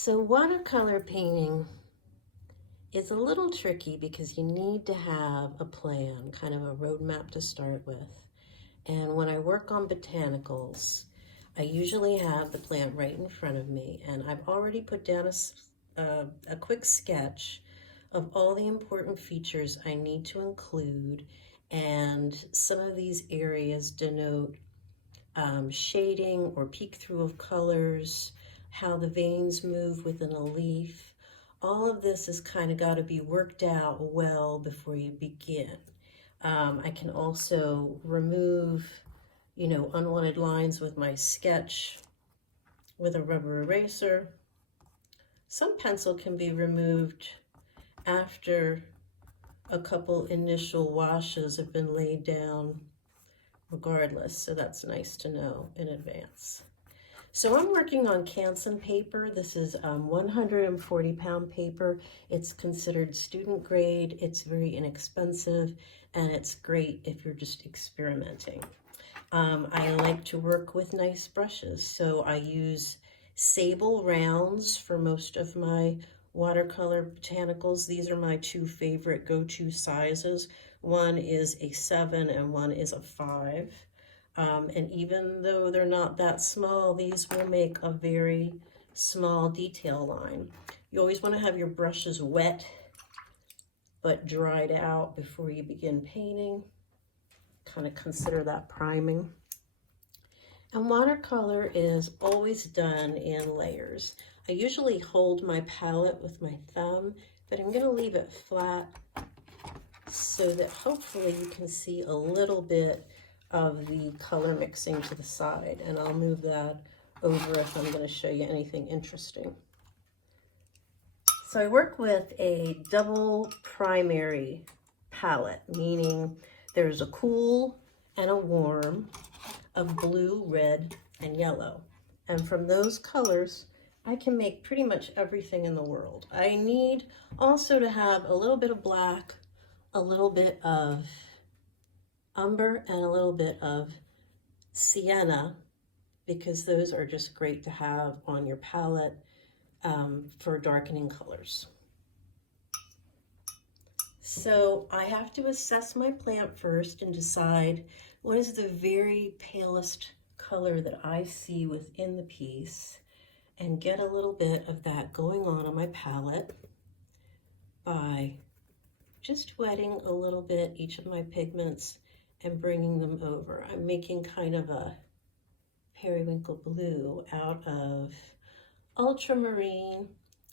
So watercolor painting is a little tricky because you need to have a plan, kind of a roadmap to start with. And when I work on botanicals, I usually have the plant right in front of me, and I've already put down a quick sketch of all the important features I need to include, and some of these areas denote shading or peek through of colors, how the veins move within a leaf. All of this has kind of got to be worked out well before you begin. I can also remove, unwanted lines with my sketch with a rubber eraser. Some pencil can be removed after a couple initial washes have been laid down regardless, so that's nice to know in advance. So I'm working on Canson paper. This is 140-pound paper. It's considered student grade. It's very inexpensive, and it's great if you're just experimenting. I like to work with nice brushes, so I use sable rounds for most of my watercolor botanicals. These are my two favorite go-to sizes. One is a 7 and one is a 5. And even though they're not that small, these will make a very small detail line. You always want to have your brushes wet but dried out before you begin painting. Kind of consider that priming. And watercolor is always done in layers. I usually hold my palette with my thumb, but I'm going to leave it flat so that hopefully you can see a little bit of the color mixing to the side, and I'll move that over if I'm going to show you anything interesting. So I work with a double primary palette, meaning there's a cool and a warm of blue, red, and yellow. And from those colors, I can make pretty much everything in the world. I need also to have a little bit of black, a little bit of umber, and a little bit of sienna, because those are just great to have on your palette for darkening colors. So I have to assess my plant first and decide what is the very palest color that I see within the piece, and get a little bit of that going on my palette by just wetting a little bit each of my pigments and bringing them over. I'm making kind of a periwinkle blue out of ultramarine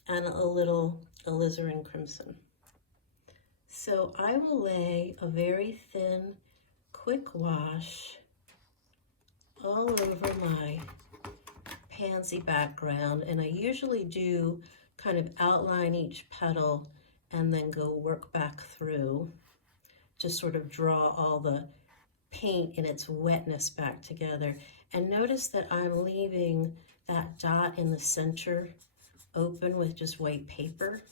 and a little alizarin crimson. So I will lay a very thin, quick wash all over my pansy background, and I usually do kind of outline each petal and then go work back through to sort of draw all the paint in its wetness back together. And notice that I'm leaving that dot in the center open with just white paper.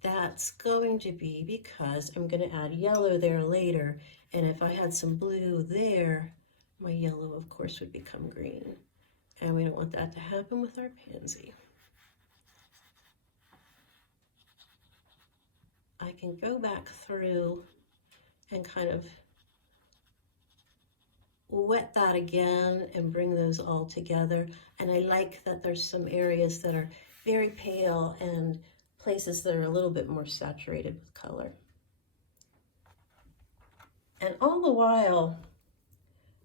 That's going to be because I'm going to add yellow there later, and if I had some blue there, my yellow of course would become green, and we don't want that to happen with our pansy. I can go back through and kind of wet that again and bring those all together. And I like that there's some areas that are very pale and places that are a little bit more saturated with color. And all the while,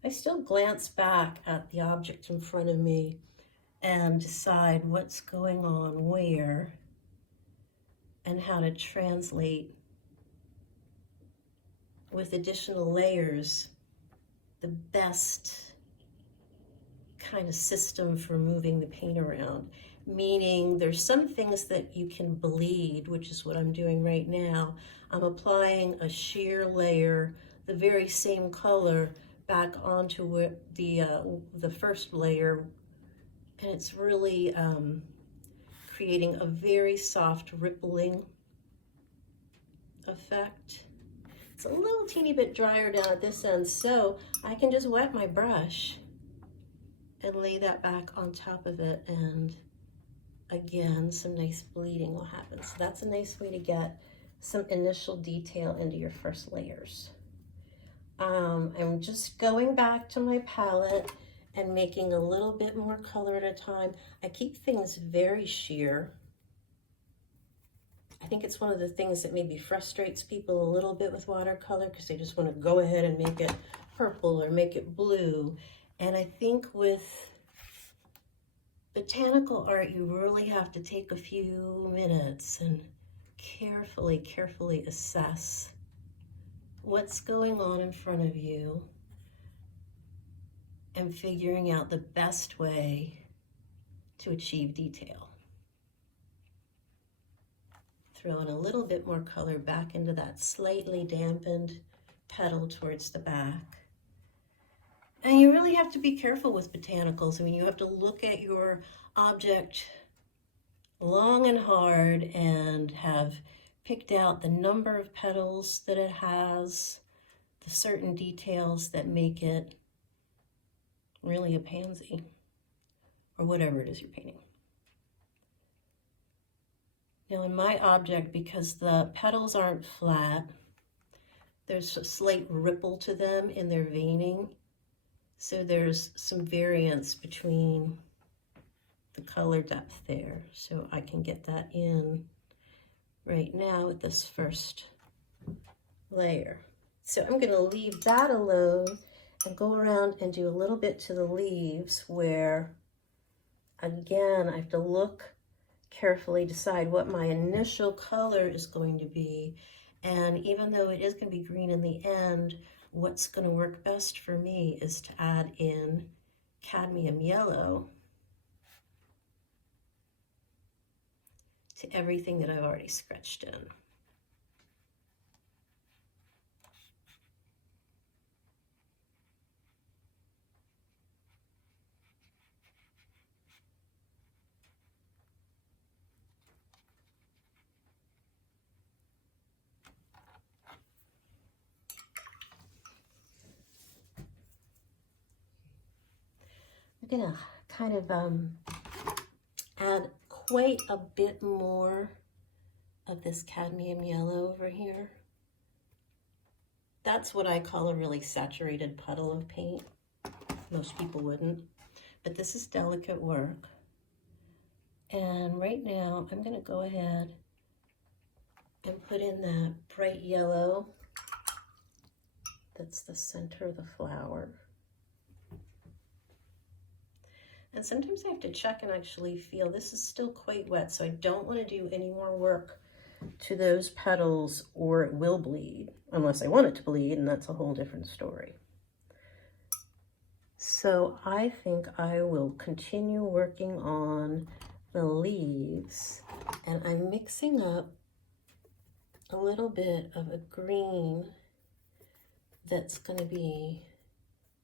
I still glance back at the object in front of me and decide what's going on where and how to translate with additional layers the best kind of system for moving the paint around. Meaning there's some things that you can bleed, which is what I'm doing right now. I'm applying a sheer layer, the very same color, back onto the first layer, and it's really creating a very soft rippling effect. It's a little teeny bit drier down at this end, so I can just wet my brush and lay that back on top of it and again, some nice bleeding will happen. So that's a nice way to get some initial detail into your first layers. I'm just going back to my palette and making a little bit more color at a time. I keep things very sheer. I think it's one of the things that maybe frustrates people a little bit with watercolor because they just want to go ahead and make it purple or make it blue. And I think with botanical art, you really have to take a few minutes and carefully assess what's going on in front of you and figuring out the best way to achieve detail. Throw in a little bit more color back into that slightly dampened petal towards the back. And you really have to be careful with botanicals. I mean, you have to look at your object long and hard and have picked out the number of petals that it has, the certain details that make it really a pansy, or whatever it is you're painting. Now in my object, because the petals aren't flat, there's a slight ripple to them in their veining. So there's some variance between the color depth there. So I can get that in right now with this first layer. So I'm going to leave that alone and go around and do a little bit to the leaves where, again, I have to look carefully, decide what my initial color is going to be. And even though it is going to be green in the end, what's going to work best for me is to add in cadmium yellow to everything that I've already sketched in. I'm gonna kind of add quite a bit more of this cadmium yellow over here. That's what I call a really saturated puddle of paint. Most people wouldn't, but this is delicate work. And right now I'm gonna go ahead and put in that bright yellow that's the center of the flower. And sometimes I have to check and actually feel this is still quite wet, so I don't want to do any more work to those petals or it will bleed, unless I want it to bleed, and that's a whole different story. So I think I will continue working on the leaves, and I'm mixing up a little bit of a green that's going to be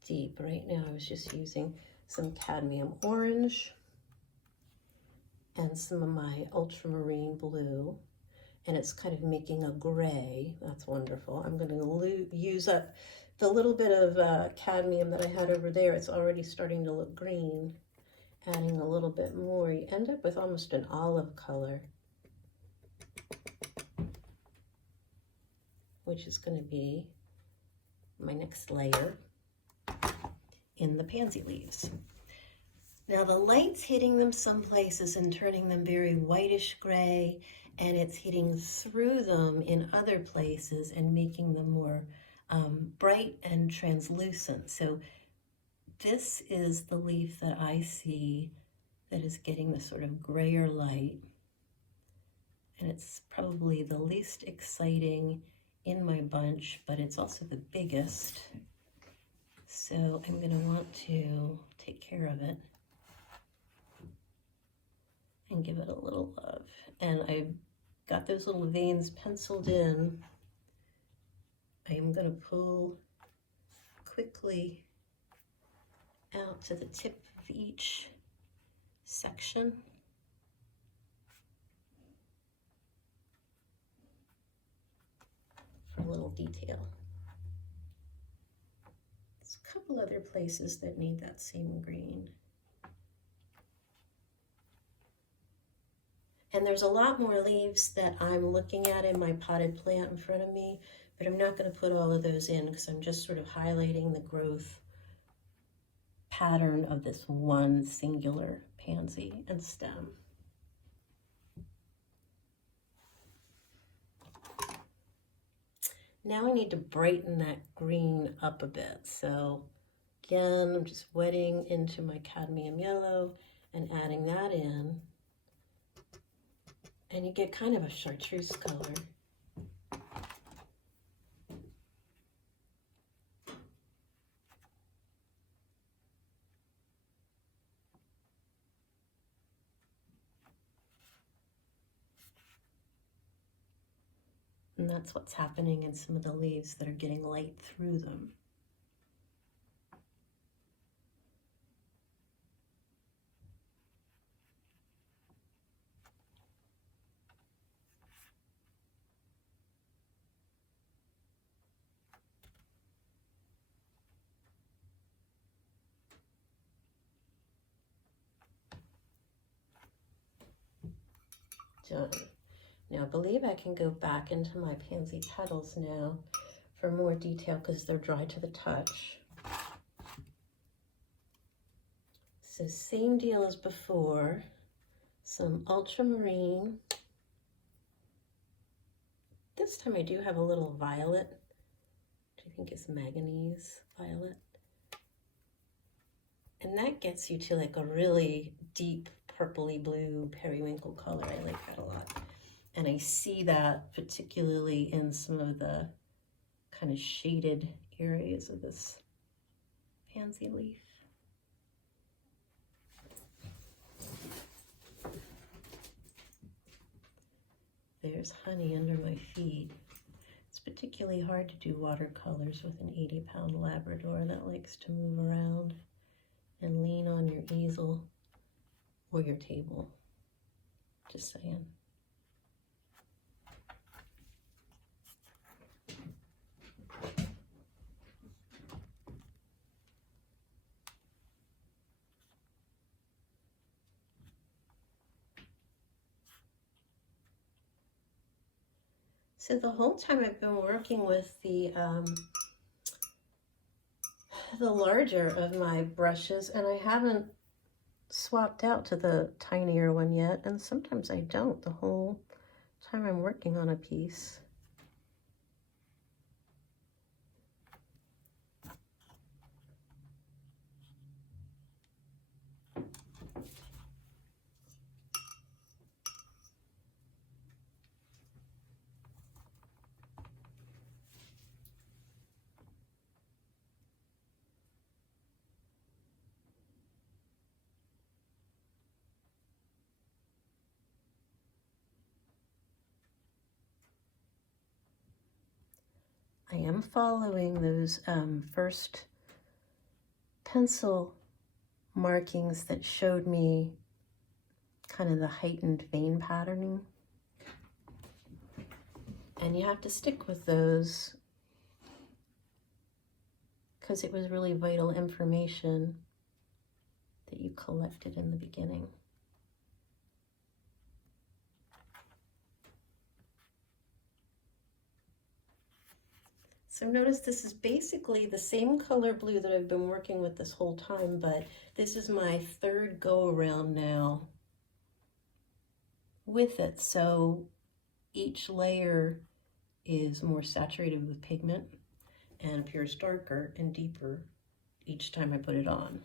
deep. Right now I was just using some cadmium orange and some of my ultramarine blue, and it's kind of making a gray. That's wonderful. I'm going to use up the little bit of cadmium that I had over there. It's already starting to look green. Adding a little bit more, you end up with almost an olive color, which is going to be my next layer in the pansy leaves. Now the light's hitting them some places and turning them very whitish gray, and it's hitting through them in other places and making them more bright and translucent. So this is the leaf that I see that is getting the sort of grayer light, and it's probably the least exciting in my bunch, but it's also the biggest. So I'm going to want to take care of it and give it a little love. And I've got those little veins penciled in. I am going to pull quickly out to the tip of each section. For a little detail. There's a couple other places that need that same green. And there's a lot more leaves that I'm looking at in my potted plant in front of me, but I'm not going to put all of those in because I'm just sort of highlighting the growth pattern of this one singular pansy and stem. Now I need to brighten that green up a bit. So again, I'm just wetting into my cadmium yellow and adding that in. And you get kind of a chartreuse color. And that's what's happening in some of the leaves that are getting light through them. Done. Now I believe I can go back into my pansy petals now for more detail because they're dry to the touch. So same deal as before, some ultramarine. This time I do have a little violet, which I think is manganese violet. And that gets you to like a really deep purpley blue periwinkle color. I like that a lot. And I see that particularly in some of the kind of shaded areas of this pansy leaf. There's honey under my feet. It's particularly hard to do watercolors with an 80-pound Labrador that likes to move around and lean on your easel or your table. Just saying. So the whole time I've been working with the larger of my brushes, and I haven't swapped out to the tinier one yet, and sometimes I don't the whole time I'm working on a piece. I am following those first pencil markings that showed me kind of the heightened vein patterning. And you have to stick with those because it was really vital information that you collected in the beginning. So notice this is basically the same color blue that I've been working with this whole time, but this is my third go around now with it. So each layer is more saturated with pigment and appears darker and deeper each time I put it on.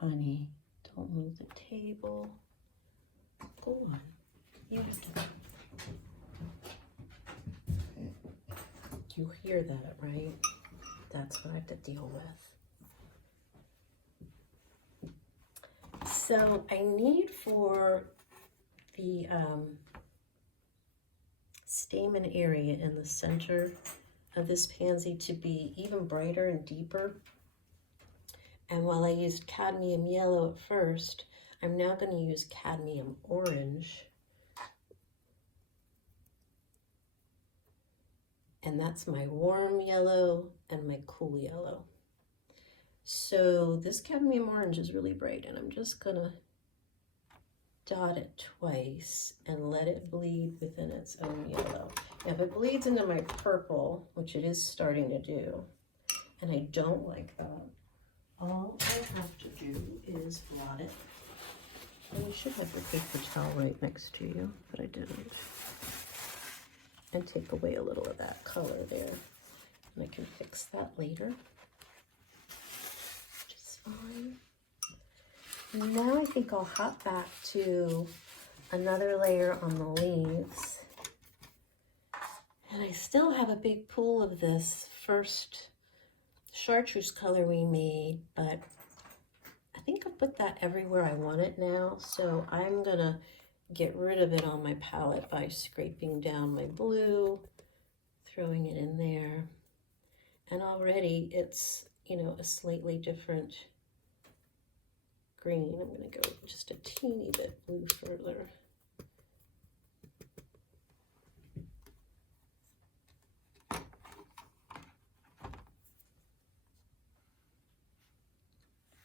Honey, don't move the table. Go on. You have to. You hear that, right? That's what I have to deal with. So I need for the stamen area in the center of this pansy to be even brighter and deeper. And while I used cadmium yellow at first, I'm now going to use cadmium orange. And that's my warm yellow and my cool yellow. So this cadmium orange is really bright, and I'm just gonna dot it twice and let it bleed within its own yellow. Now, if it bleeds into my purple, which it is starting to do, and I don't like that, all I have to do is blot it. And you should have your paper towel right next to you, but I didn't. And take away a little of that color there. And I can fix that later, which is fine. Now I think I'll hop back to another layer on the leaves. And I still have a big pool of this first chartreuse color we made, but I think I've put that everywhere I want it now. So I'm gonna get rid of it on my palette by scraping down my blue, throwing it in there. And already it's, you know, a slightly different green. I'm going to go just a teeny bit blue further.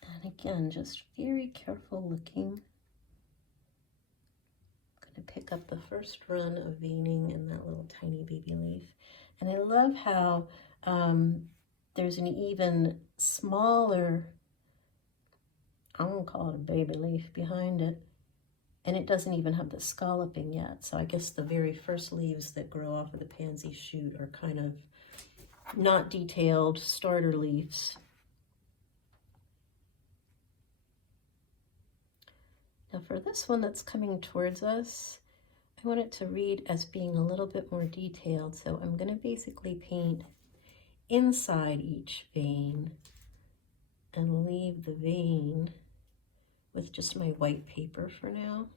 And again, just very careful looking. I'm going to pick up the first run of veining in that little tiny baby leaf. And I love how there's an even smaller, I'm going to call it a baby leaf behind it, and it doesn't even have the scalloping yet. So I guess the very first leaves that grow off of the pansy shoot are kind of not detailed starter leaves. Now for this one that's coming towards us, I want it to read as being a little bit more detailed. So I'm going to basically paint inside each vein and leave the vein with just my white paper for now.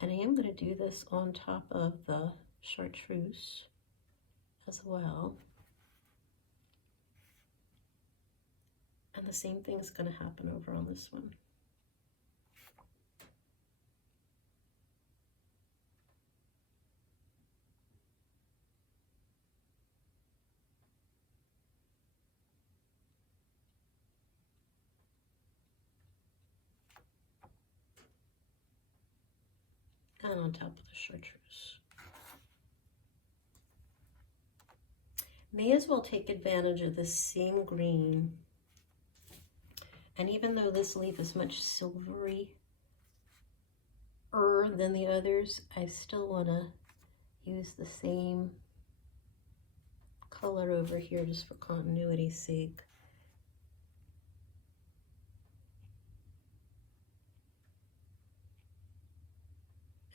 And I am going to do this on top of the chartreuse as well. And the same thing is going to happen over on this one. And on top of the chartreuse. May as well take advantage of the same green. And even though this leaf is much silvery-er than the others, I still want to use the same color over here just for continuity's sake.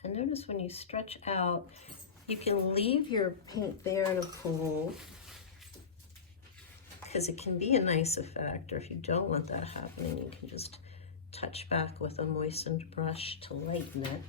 And notice when you stretch out, you can leave your paint there in a pool because it can be a nice effect, or if you don't want that happening, you can just touch back with a moistened brush to lighten it.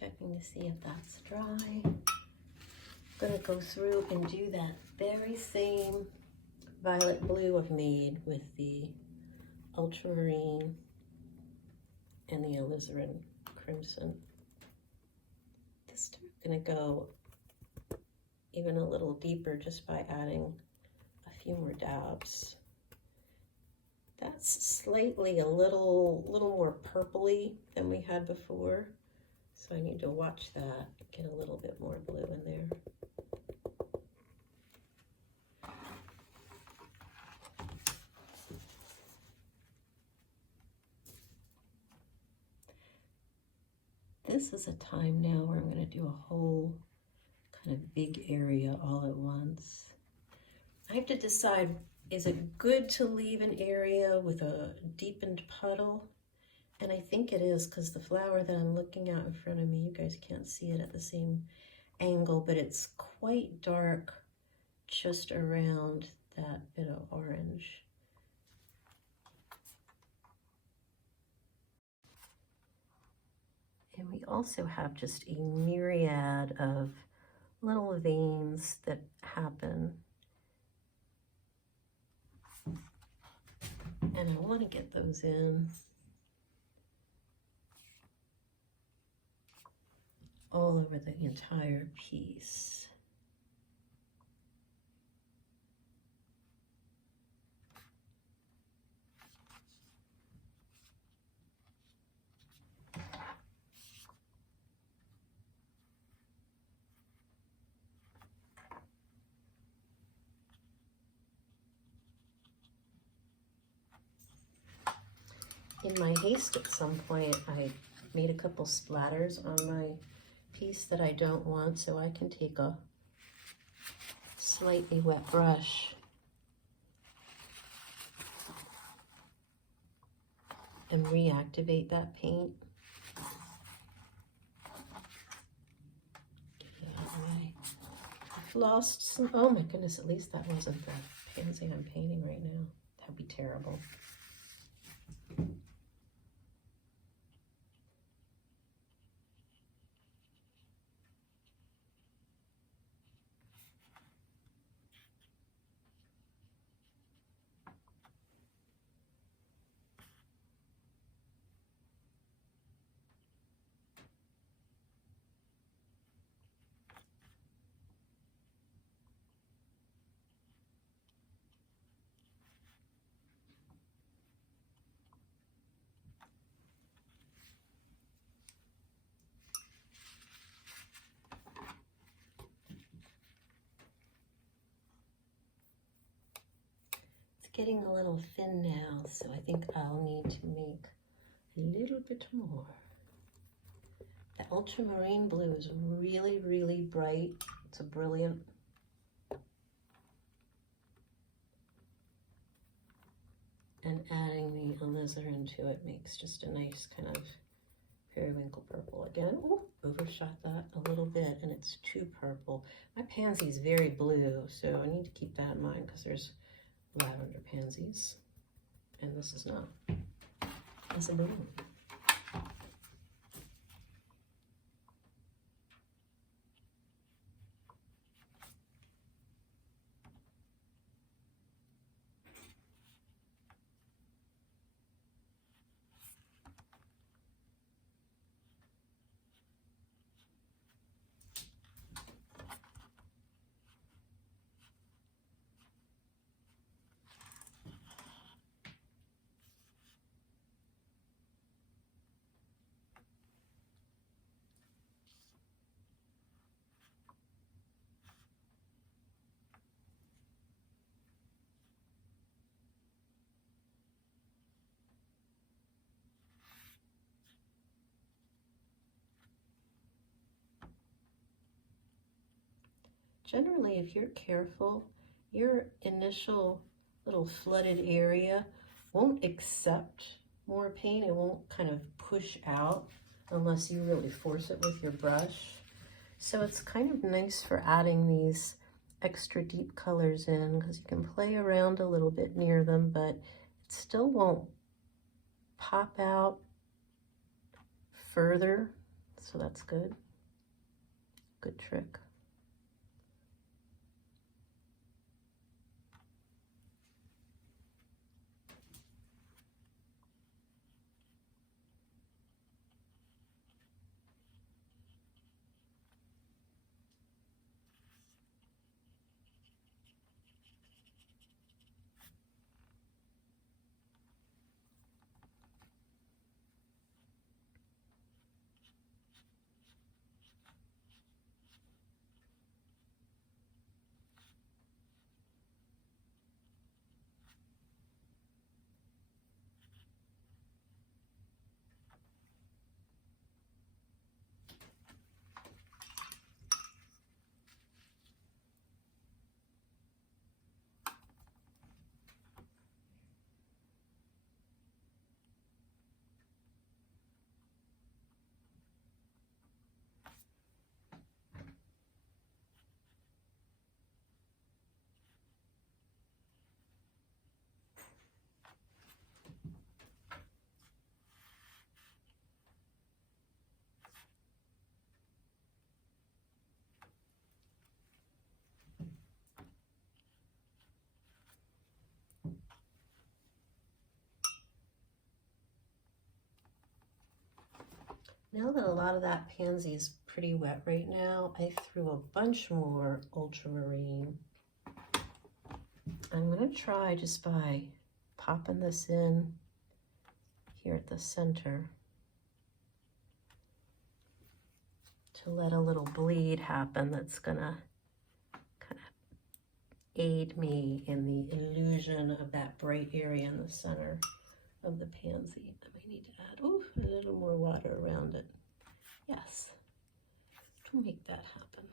Checking to see if that's dry. I'm gonna go through and do that very same violet blue I've made with the ultramarine and the alizarin crimson. This time I'm gonna go even a little deeper just by adding a few more dabs. That's slightly a little more purpley than we had before. So I need to watch that, get a little bit more blue in there. This is a time now where I'm going to do a whole kind of big area all at once. I have to decide, is it good to leave an area with a deepened puddle? And I think it is, because the flower that I'm looking at in front of me, you guys can't see it at the same angle, but it's quite dark just around that bit of orange. we also have just a myriad of little veins that happen. And I want to get those in all over the entire piece. In my haste at some point, I made a couple splatters on my piece that I don't want, so I can take a slightly wet brush and reactivate that paint. Get it out of the way. I've lost some, oh my goodness, at least that wasn't the pansy I'm painting right now. That'd be terrible. Getting a little thin now, so I think I'll need to make a little bit more. The ultramarine blue is really, really bright. It's a brilliant. And adding the alizarin to it makes just a nice kind of periwinkle purple. Again, ooh, overshot that a little bit, and it's too purple. My pansy is very blue, so I need to keep that in mind because there's lavender pansies, and this is not. It's a blue. Generally, if you're careful, your initial little flooded area won't accept more paint. It won't kind of push out unless you really force it with your brush. So it's kind of nice for adding these extra deep colors in because you can play around a little bit near them, but it still won't pop out further. So that's good. Good trick. Now that a lot of that pansy is pretty wet right now, I threw a bunch more ultramarine. I'm gonna try just by popping this in here at the center to let a little bleed happen that's gonna kind of aid me in the illusion of that bright area in the center of the pansy. I might need to add a little more water around it. Yes, to make that happen.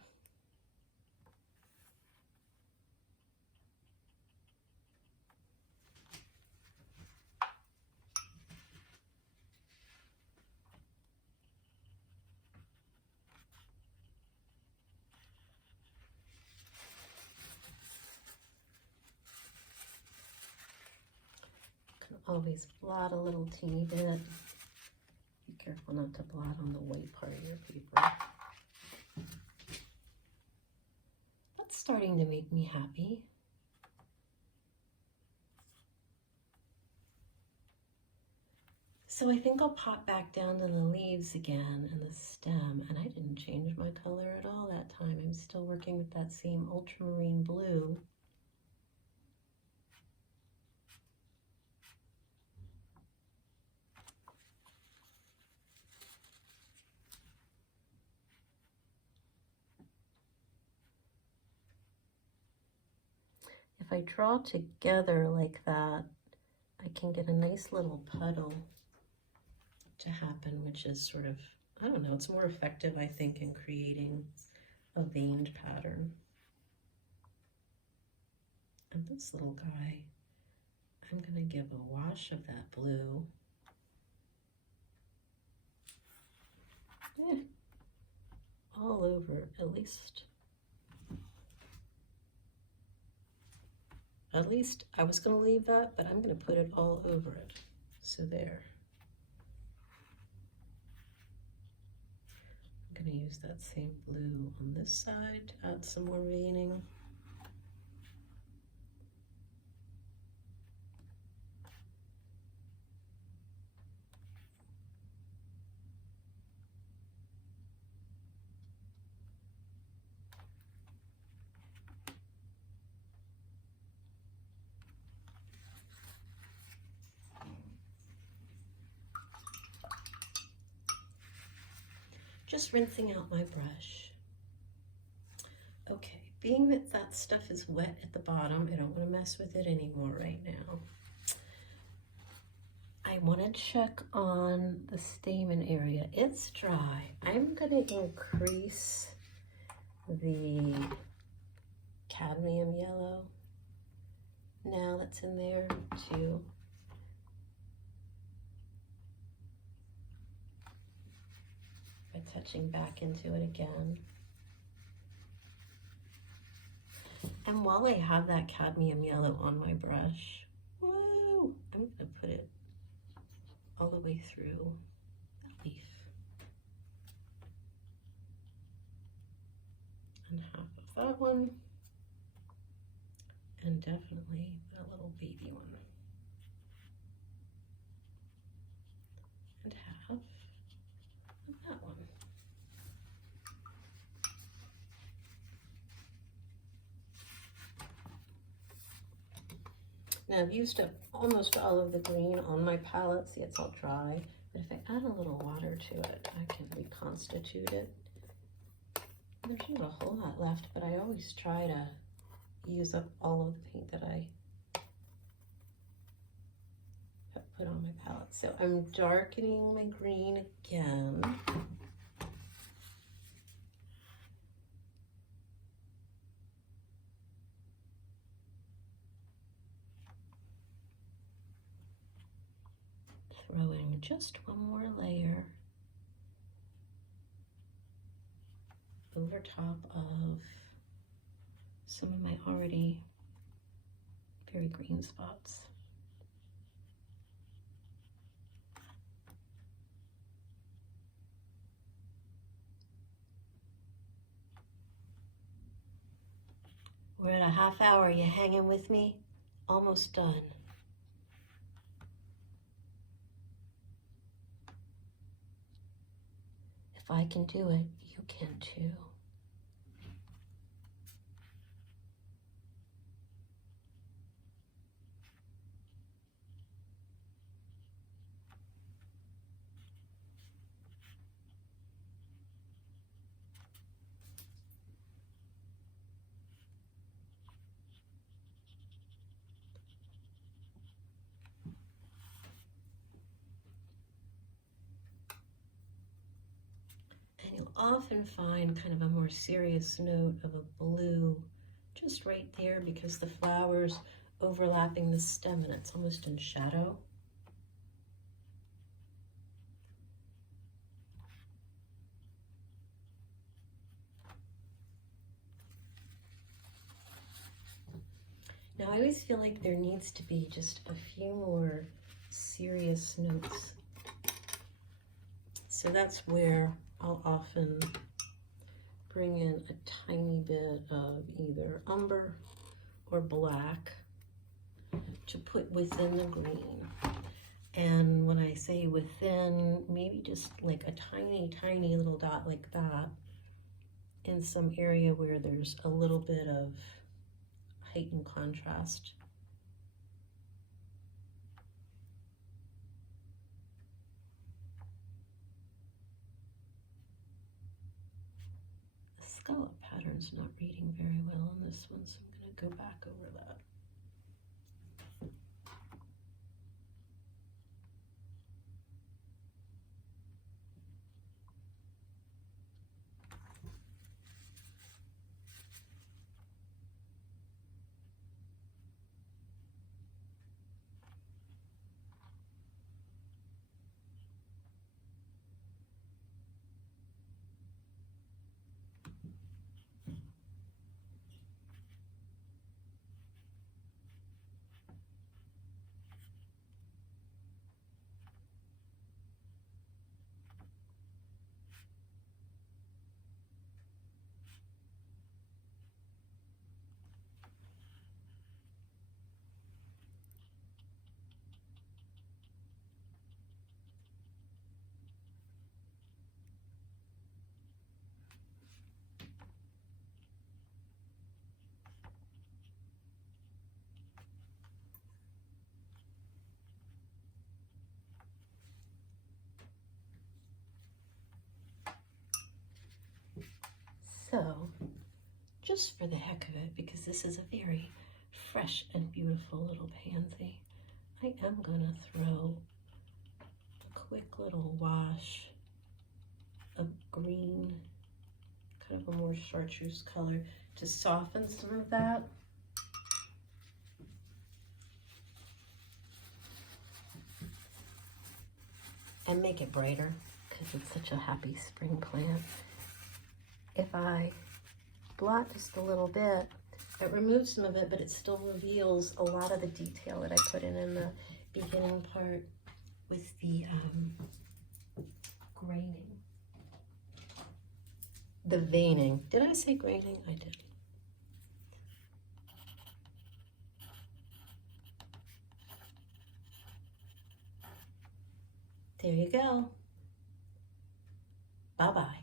Always blot a little teeny bit. Be careful not to blot on the white part of your paper. That's starting to make me happy. So I think I'll pop back down to the leaves again and the stem, and I didn't change my color at all that time. I'm still working with that same ultramarine blue. If I draw together like that, I can get a nice little puddle to happen, which is sort of, I don't know, it's more effective, I think, in creating a veined pattern. And this little guy, I'm gonna give a wash of that blue. All over, at least I was gonna leave that, but I'm gonna put it all over it. So there. I'm gonna use that same blue on this side to add some more veining. Just rinsing out my brush. Okay, being that that stuff is wet at the bottom, I don't want to mess with it anymore right now. I want to check on the stamen area. It's dry. I'm going to increase the cadmium yellow now that's in there to touching back into it again. And while I have that cadmium yellow on my brush, woo, I'm going to put it all the way through that leaf. And half of that one. And definitely that little baby one. And half of that one. Now I've used up almost all of the green on my palette. See, it's all dry. But if I add a little water to it, I can reconstitute it. There's not a whole lot left, but I always try to use up all of the paint that I have put on my palette. So I'm darkening my green again. Throwing just one more layer over top of some of my already very green spots. We're at a half hour. You hanging with me? Almost done. If I can do it, you can too. And you'll often find kind of a more serious note of a blue just right there because the flower's overlapping the stem and it's almost in shadow. Now I always feel like there needs to be just a few more serious notes. So that's where I'll often bring in a tiny bit of either umber or black to put within the green. And when I say within, maybe just like a tiny, tiny little dot like that in some area where there's a little bit of heightened contrast. The scallop pattern's not reading very well on this one, so I'm going to go back over that. So, just for the heck of it, because this is a very fresh and beautiful little pansy, I am going to throw a quick little wash of green, kind of a more chartreuse color, to soften some of that. And make it brighter, because it's such a happy spring plant. If I blot just a little bit, it removes some of it, but it still reveals a lot of the detail that I put in the beginning part with the graining. The veining. Did I say graining? I did. There you go. Bye-bye.